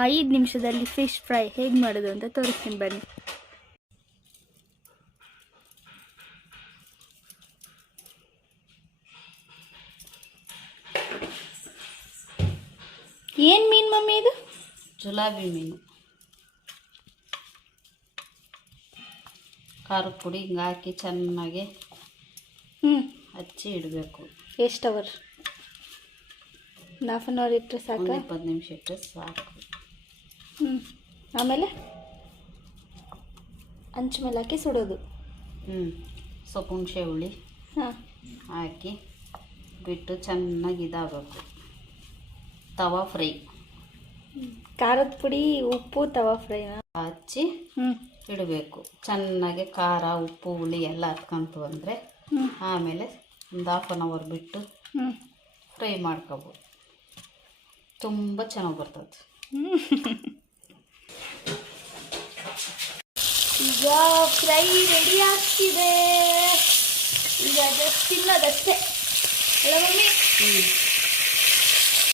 5 ನಿಮಿಷದಲ್ಲಿ fish fry ಹೇಗೆ ಮಾಡೋದು ಅಂತ ತೋರಿಸ್ತೀನಿ ಬನ್ನಿ. ಏನು ಮೀನು ಮಮ್ಮಿ ಇದು? ಜುಲಾಬಿ ಮೀನು. ಖಾರದ ಪುಡಿ ಹಿಂಗೆ ಹಾಕಿ ಚೆನ್ನಾಗಿ ಹಚ್ಚಿ ಇಡಬೇಕು. ಎಷ್ಟು ಅವರ್? 1/2 ಅವರ್ ಇಟ್ಟರೆ ಸಾಕು. 20 ನಿಮಿಷ ಇಟ್ಟರೆ ಸಾಕು. ಆಮೇಲೆ ಹಂಚು ಮೇಲೆ ಹಾಕಿ ಸುಡೋದು. ಸ್ವಲ್ಪ ಹುಣಸೆ ಹುಳಿ ಹಾಕಿ ಬಿಟ್ಟು ಚೆನ್ನಾಗಿ ಇದಾಗಬೇಕು. ತವಾ ಫ್ರೈ. ಖಾರದ ಪುಡಿ ಉಪ್ಪು ತವಾ ಫ್ರೈ ಹಚ್ಚಿ ಇಡಬೇಕು. ಚೆನ್ನಾಗಿ ಖಾರ ಉಪ್ಪು ಹುಳಿ ಎಲ್ಲ ಹತ್ಕೊಂತು ಅಂದರೆ ಆಮೇಲೆ ಒಂದು 1/2 ಅವರ್ ಬಿಟ್ಟು ಫ್ರೈ ಮಾಡ್ಕೋಬೋದು. ತುಂಬ ಚೆನ್ನಾಗಿ ಬರ್ತದೆ. ಈಗ ಫ್ರೈ ರೆಡಿ ಆಗ್ತಿದೆ. ಈಗ ಜಸ್ಟ್ ತಿನ್ನೋದಷ್ಟೇ ಅಲ್ಲ ಮಮ್ಮಿ?